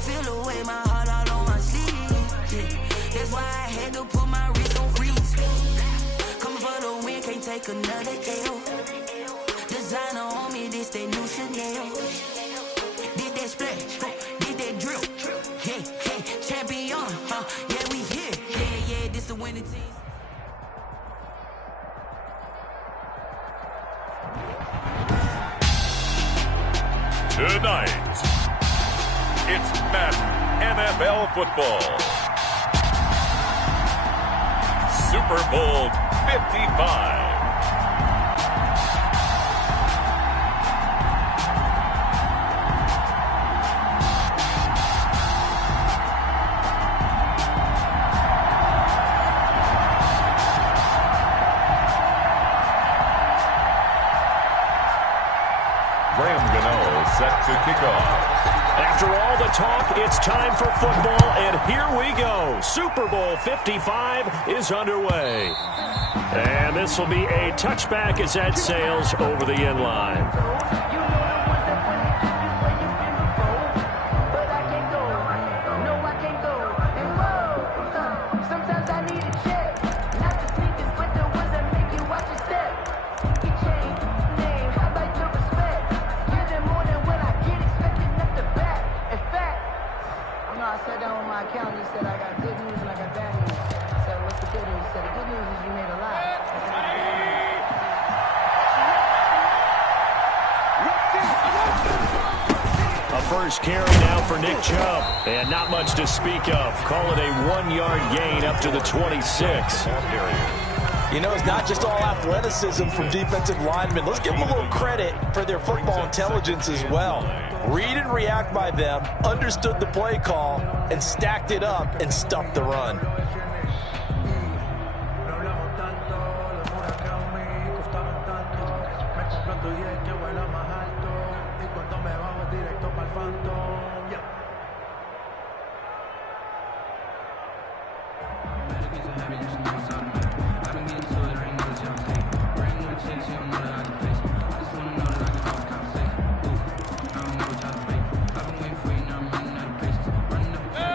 feel the way, my heart all on my sleeve. Yeah. That's why I had to put my wrist on freeze. Coming for the win, can't take another L. Designer on me, this that new Chanel. Did that splash, did that drill. Yeah, yeah, champion, yeah, we here. Yeah, yeah, this the winning team. Tonight, it's Madden NFL football. Super Bowl 55. Set to kick off. After all the talk, it's time for football, and here we go. Super Bowl 55 is underway. And this will be a touchback as that sails over the end line. First carry now for Nick Chubb, and not much to speak of. Call it a 1-yard gain up to the 26. You know, it's not just all athleticism from defensive linemen. Let's give them a little credit for their football intelligence as well. Read and react by them, understood the play call, and stacked it up and stuffed the run.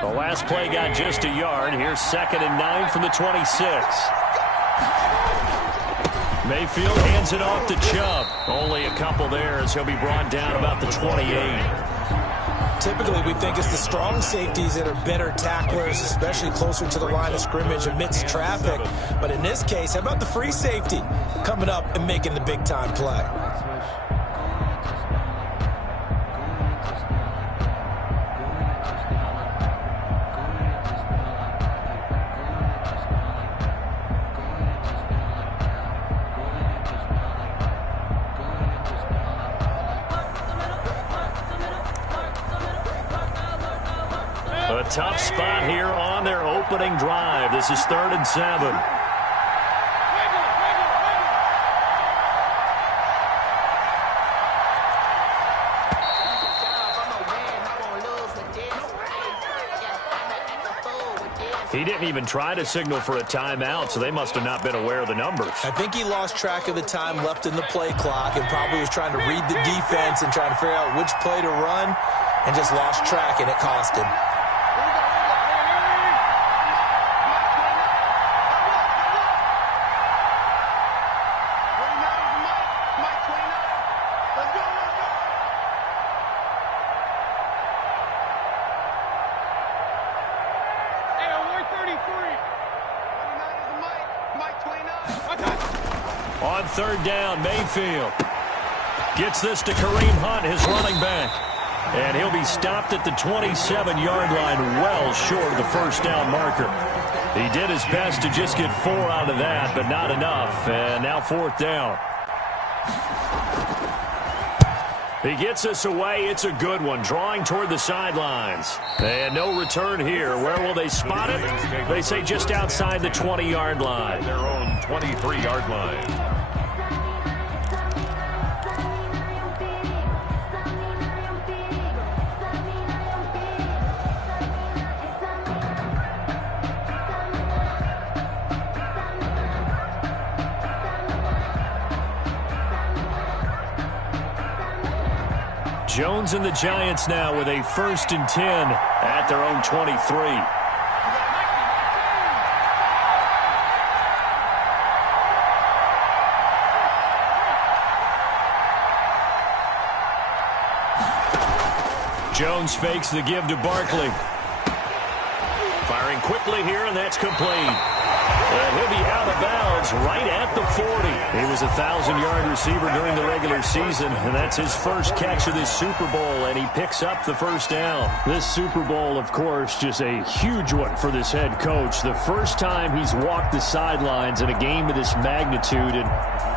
The last play got just a yard. Here's 2nd and 9 from the 26. Mayfield hands it off to Chubb. Only a couple there as he'll be brought down about the 28. Typically, we think it's the strong safeties that are better tacklers, especially closer to the line of scrimmage amidst traffic. But in this case, how about the free safety coming up and making the big-time play? A tough spot here on their opening drive. This is 3rd and 7. He didn't even try to signal for a timeout, so they must have not been aware of the numbers. I think he lost track of the time left in the play clock and probably was trying to read the defense and trying to figure out which play to run and just lost track, and it cost him. On 3rd down, Mayfield gets this to Kareem Hunt, his running back. And he'll be stopped at the 27-yard line, well short of the first down marker. He did his best to just get 4 out of that, but not enough. And now 4th down. He gets us away. It's a good one, drawing toward the sidelines. And no return here. Where will they spot it? They say just outside the 20-yard line. Their own 23-yard line. Jones and the Giants now with a 1st and 10 at their own 23. Jones fakes the give to Barkley. Firing quickly here, and that's complete. And he'll be out of bounds right at the 40. He was a 1,000-yard receiver during the regular season, and that's his first catch of this Super Bowl, and he picks up the first down. This Super Bowl, of course, just a huge one for this head coach. The first time he's walked the sidelines in a game of this magnitude, and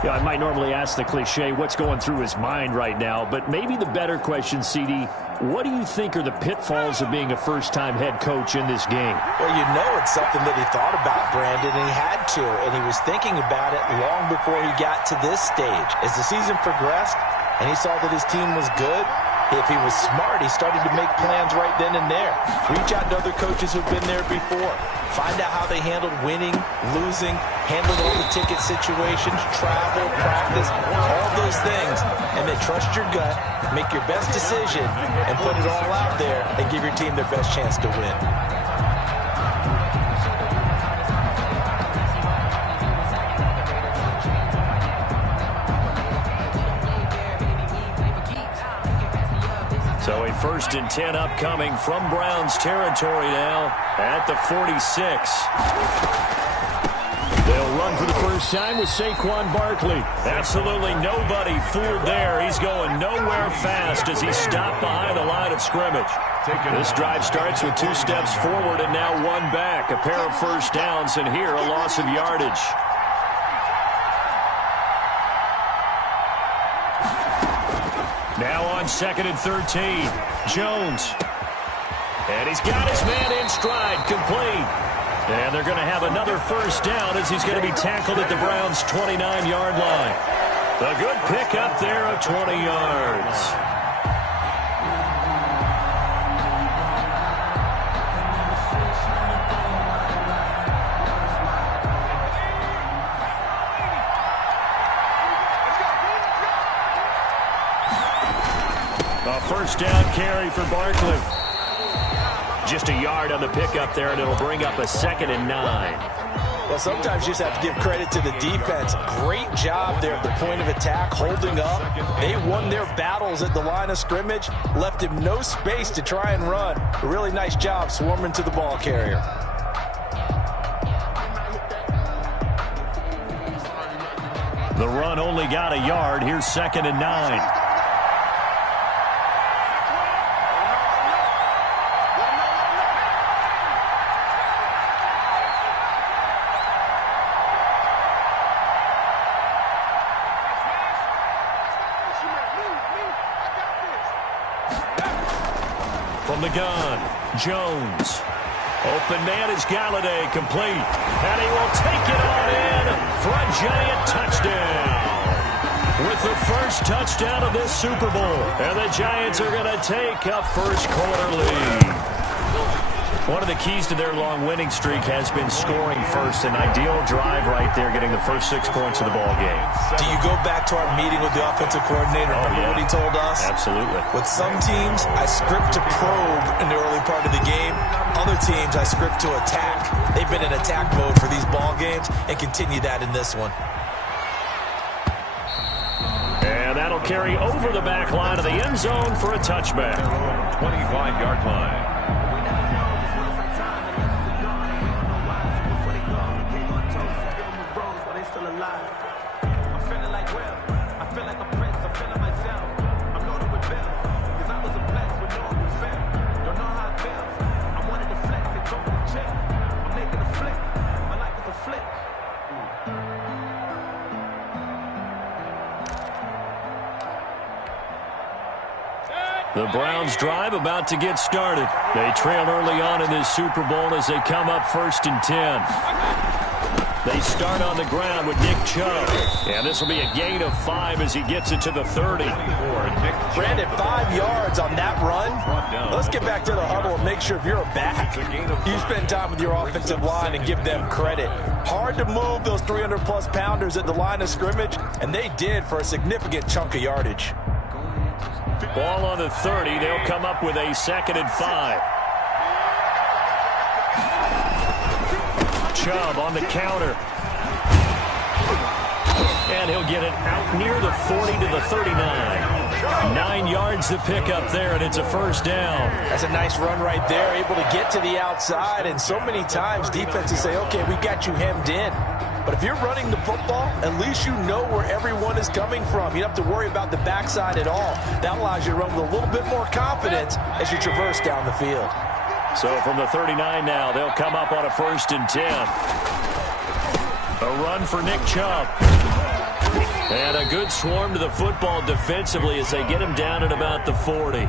I might normally ask the cliche, what's going through his mind right now, but maybe the better question, CD, what do you think are the pitfalls of being a first-time head coach in this game? Well, you know it's something that he thought about, Brandon, and he had to, and he was thinking about it long before he got to this stage. As the season progressed and he saw that his team was good, if he was smart, he started to make plans right then and there. Reach out to other coaches who've been there before. Find out how they handled winning, losing, handling all the ticket situations, travel, practice, all those things. And then trust your gut, make your best decision, and put it all out there and give your team their best chance to win. So a 1st and 10 upcoming from Browns territory now at the 46. They'll run for the first time with Saquon Barkley. Absolutely nobody fooled there. He's going nowhere fast as he's stopped behind the line of scrimmage. This drive starts with 2 steps forward and now 1 back. A pair of first downs, and here a loss of yardage. Now on 2nd and 13, Jones. And he's got his man in stride, complete. And they're going to have another first down as he's going to be tackled at the Browns' 29-yard line. A good pickup there of 20 yards. A first down carry for Barkley. Just a yard on the pickup there, and it'll bring up a 2nd and 9. Well, sometimes you just have to give credit to the defense. Great job there at the point of attack, holding up. They won their battles at the line of scrimmage, left him no space to try and run. A really nice job swarming to the ball carrier. The run only got a yard. Here's 2nd and 9. From the gun, Jones. Open man is Galladay, complete. And he will take it on in for a giant touchdown. With the first touchdown of this Super Bowl. And the Giants are going to take a first-quarter lead. One of the keys to their long winning streak has been scoring first. An ideal drive right there, getting the first 6 points of the ball game. Do you go back to our meeting with the offensive coordinator? Remember what he told us? Absolutely. With some teams, I script to probe in the early part of the game. Other teams, I script to attack. They've been in attack mode for these ball games and continue that in this one. And that'll carry over the back line of the end zone for a touchback. 25-yard line. The Browns drive about to get started. They trail early on in this Super Bowl as they come up 1st and 10. They start on the ground with Nick Chubb. And this will be a gain of 5 as he gets it to the 30. Brandon, 5 yards on that run. Let's get back to the huddle and make sure if you're a back, you spend time with your offensive line and give them credit. Hard to move those 300-plus pounders at the line of scrimmage, and they did for a significant chunk of yardage. Ball on the 30. They'll come up with a 2nd and 5. Chubb on the counter. And he'll get it out near the 40 to the 39. 9 yards to pick up there, and it's a 1st down. That's a nice run right there, able to get to the outside. And so many times defenses say, okay, we've got you hemmed in. But if you're running the football, at least you know where everyone is coming from. You don't have to worry about the backside at all. That allows you to run with a little bit more confidence as you traverse down the field. So from the 39 now, they'll come up on a 1st and 10. A run for Nick Chubb. And a good swarm to the football defensively as they get him down at about the 40.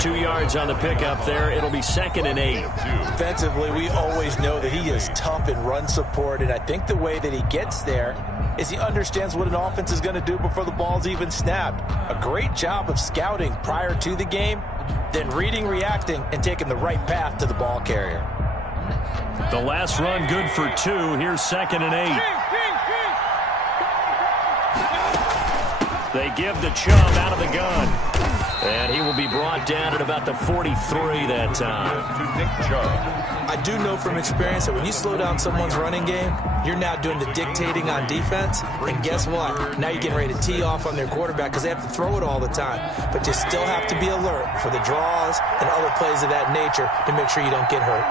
2 yards on the pickup there. It'll be 2nd and 8. Defensively, we always know that he is tough in run support, and I think the way that he gets there is he understands what an offense is going to do before the ball's even snapped. A great job of scouting prior to the game, then reading, reacting, and taking the right path to the ball carrier. The last run good for 2. Here's 2nd and 8. They give the Chubb out of the gun. And he will be brought down at about the 43 that time. I do know from experience that when you slow down someone's running game, you're now doing the dictating on defense. And guess what? Now you're getting ready to tee off on their quarterback because they have to throw it all the time. But you still have to be alert for the draws and other plays of that nature to make sure you don't get hurt.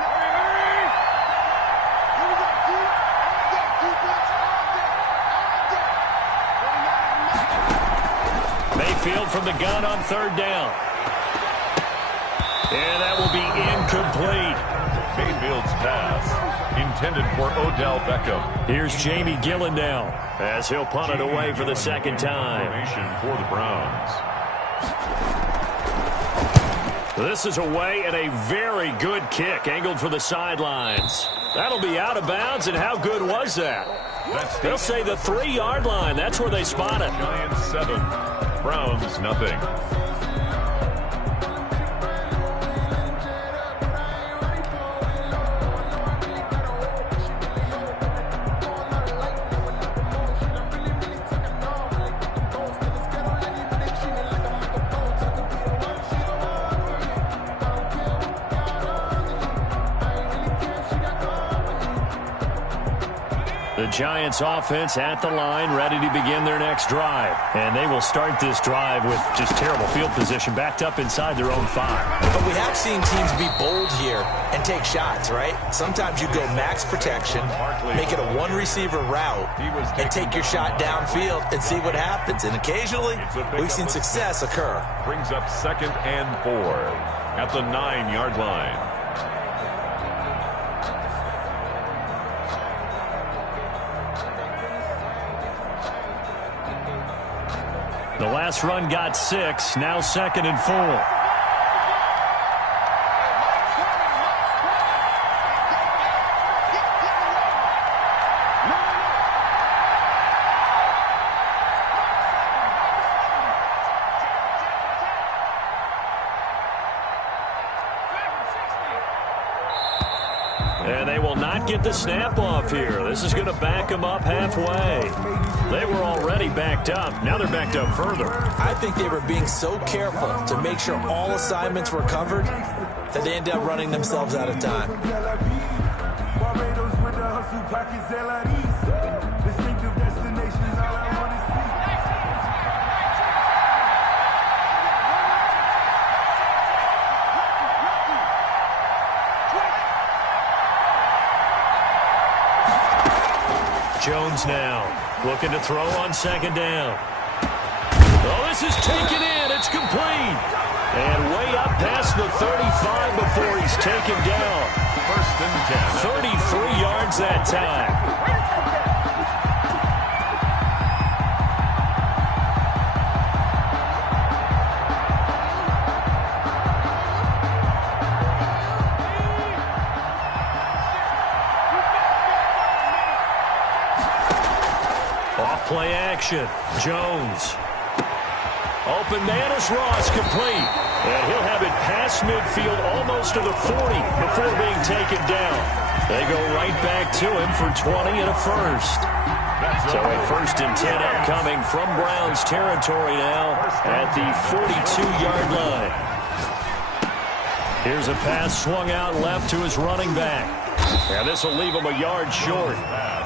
Mayfield from the gun on 3rd down. And that will be incomplete. Mayfield's pass intended for Odell Beckham. Here's Jamie Gillen now as he'll punt it away for the 2nd time. For the Browns. This is away and a very good kick angled for the sidelines. That'll be out of bounds, and how good was that? They'll say the 3-yard line. That's where they spot it. Giants 7. Browns nothing. The Giants offense at the line, ready to begin their next drive. And they will start this drive with just terrible field position, backed up inside their own 5. But we have seen teams be bold here and take shots, right? Sometimes you go max protection, make it a one-receiver route, and take your shot downfield and see what happens. And occasionally, we've seen success occur. Brings up 2nd and 4 at the 9-yard line. The last run got 6, now 2nd and 4. And they will not get the snap off here. This is going to back them up halfway. They were already backed up. Now they're backed up further. I think they were being so careful to make sure all assignments were covered that they ended up running themselves out of time. Jones now looking to throw on 2nd down. Oh, this is taken in. It's complete. And way up past the 35 before he's taken down. 1st and 10. 33 yards that time. Play action. Jones. Open man is Ross, complete. And he'll have it past midfield almost to the 40 before being taken down. They go right back to him for 20 and a first. So a 1st and 10 upcoming from Browns territory now at the 42-yard line. Here's a pass swung out left to his running back. And this will leave him a yard short.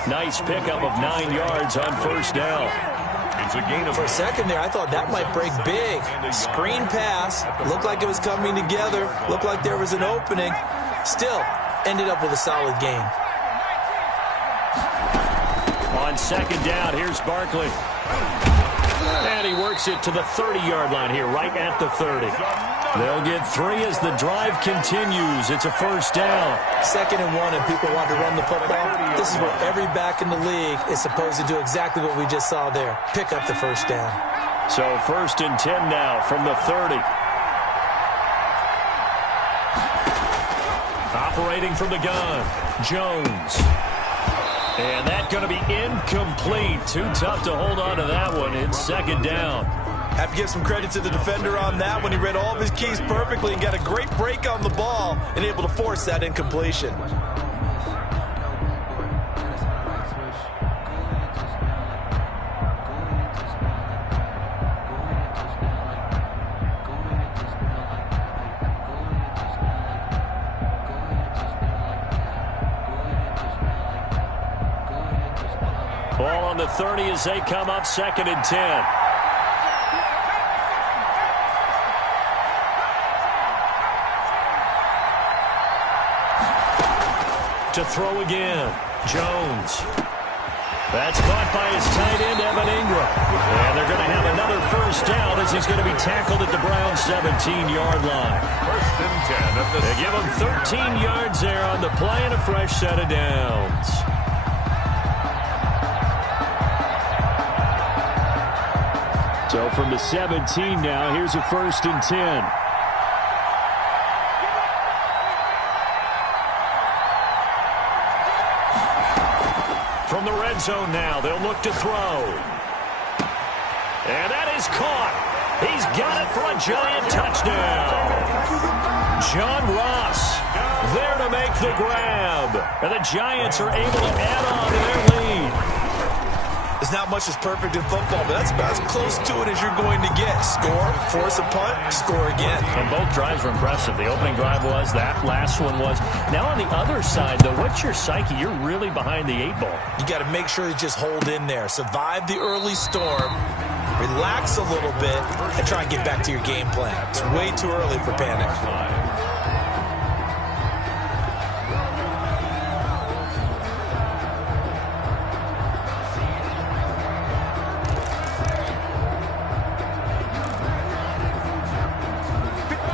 Nice pickup of 9 yards on first down. For a second there, I thought that might break big. Screen pass. Looked like it was coming together. Looked like there was an opening. Still, ended up with a solid game. On second down, here's Barkley. And he works it to the 30-yard line here, right at the 30. They'll get 3 as the drive continues. It's a first down. 2nd and 1, and people want to run the football. This is where every back in the league is supposed to do exactly what we just saw there. Pick up the first down. So 1st and 10 now from the 30. Operating from the gun, Jones. And that's going to be incomplete. Too tough to hold on to that one. It's 2nd down. Have to give some credit to the defender on that one. He read all of his keys perfectly and got a great break on the ball and able to force that incompletion. Ball on the 30 as they come up 2nd and 10. To throw again, Jones. That's caught by his tight end, Evan Ingram. And they're going to have another first down as he's going to be tackled at the Browns' 17-yard line. 1st and 10 at the They give him 13 yards there on the play and a fresh set of downs. So from the 17 now, here's a 1st and 10. From the red zone now, they'll look to throw. And that is caught. He's got it for a giant touchdown. John Ross there to make the grab. And the Giants are able to add on to their lead. There's not much that's perfect in football, but that's about as close to it as you're going to get. Score, force a punt, score again. And both drives were impressive. The opening drive was, that last one was. Now on the other side, though, what's your psyche? You're really behind the 8 ball. You got to make sure you just hold in there. Survive the early storm, relax a little bit, and try and get back to your game plan. It's way too early for panic.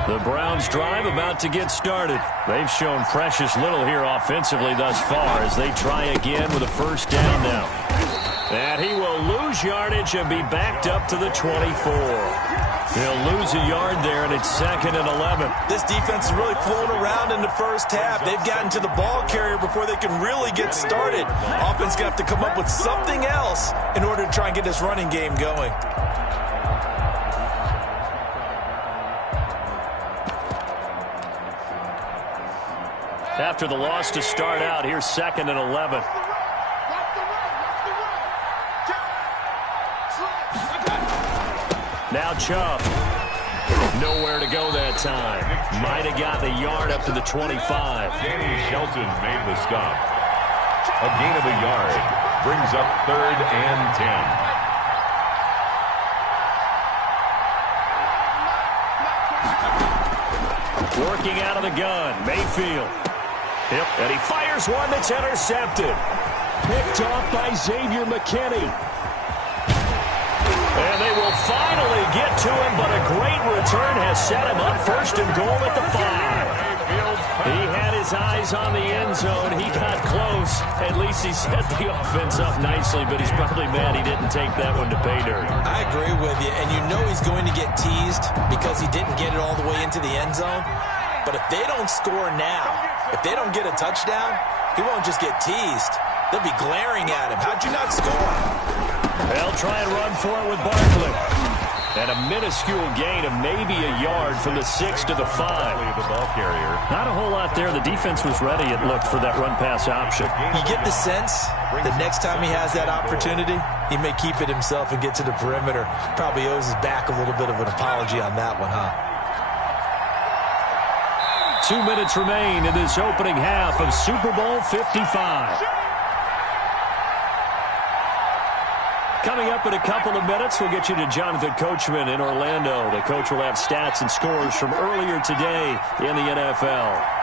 The Browns drive about to get started. They've shown precious little here offensively thus far as they try again with a first down now. And he will lose yardage and be backed up to the 24. He'll lose a yard there, and it's 2nd and 11. This defense has really flown around in the first half. They've gotten to the ball carrier before they can really get started. Offense going to have to come up with something else in order to try and get this running game going. After the loss to start out, here's 2nd and 11. Now Chubb. Nowhere to go that time. Might have got the yard up to the 25. Danny Shelton made the stop. A gain of a yard brings up 3rd and 10. Working out of the gun, Mayfield. Yep, and he fires one that's intercepted. Picked off by Xavier McKinney. And they will finally get to him, but a great return has set him up 1st and goal at the 5. He had his eyes on the end zone. He got close. At least he set the offense up nicely, but he's probably mad he didn't take that one to pay dirt. I agree with you, and you know he's going to get teased because he didn't get it all the way into the end zone. But if they don't score now, if they don't get a touchdown, he won't just get teased. They'll be glaring at him. How'd you not score? They'll try and run for it with Barkley. And a minuscule gain of maybe a yard from the 6 to the 5. The ball carrier. Not a whole lot there. The defense was ready, it looked, for that run-pass option. You get the sense the next time he has that opportunity, he may keep it himself and get to the perimeter. Probably owes his back a little bit of an apology on that one, huh? 2 minutes remain in this opening half of Super Bowl 55. Coming up in a couple of minutes, we'll get you to Jonathan Coachman in Orlando. The coach will have stats and scores from earlier today in the NFL.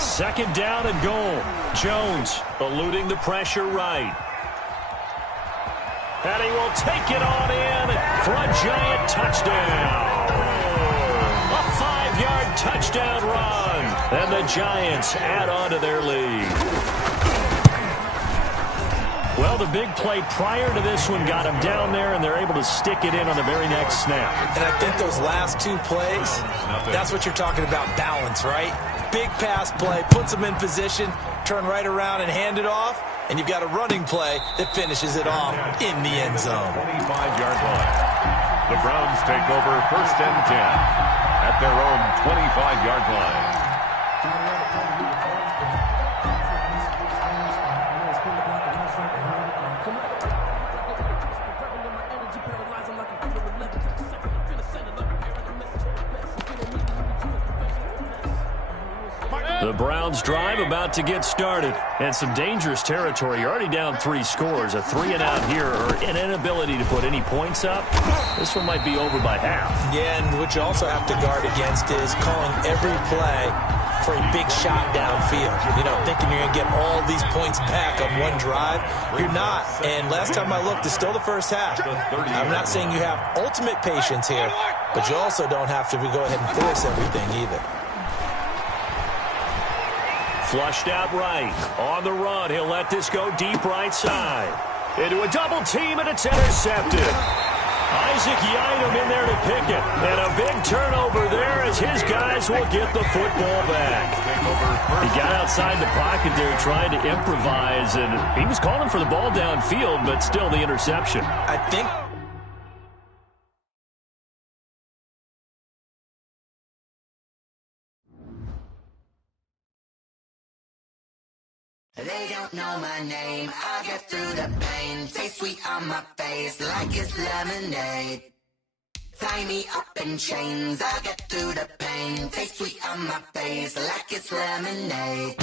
Second down and goal. Jones eluding the pressure right. And he will take it on in for a Giant touchdown. A 5-yard touchdown run. And the Giants add on to their lead. Well, the big play prior to this one got him down there, and they're able to stick it in on the very next snap. And I think those last 2 plays, that's what you're talking about, balance, right? Big pass play, puts them in position, turn right around and hand it off, and you've got a running play that finishes it off in the end zone. 25-yard line. The Browns take over 1st and 10 at their own 25-yard line. The Browns drive about to get started. And some dangerous territory. You're already down 3 scores. A 3-and-out here, or an inability to put any points up. This one might be over by half. Yeah, and what you also have to guard against is calling every play for a big shot downfield. You know, thinking you're going to get all these points back on one drive. You're not. And last time I looked, it's still the first half. I'm not saying you have ultimate patience here, but you also don't have to go ahead and force everything either. Flushed out right. On the run, he'll let this go deep right side. Into a double team, and it's intercepted. Isaac Yiadom in there to pick it. And a big turnover there as his guys will get the football back. He got outside the pocket there trying to improvise, and he was calling for the ball downfield, but still the interception. I think they don't know my name. I get through the pain. Taste sweet on my face like it's lemonade. Tie me up in chains. I get through the pain. Taste sweet on my face like it's lemonade.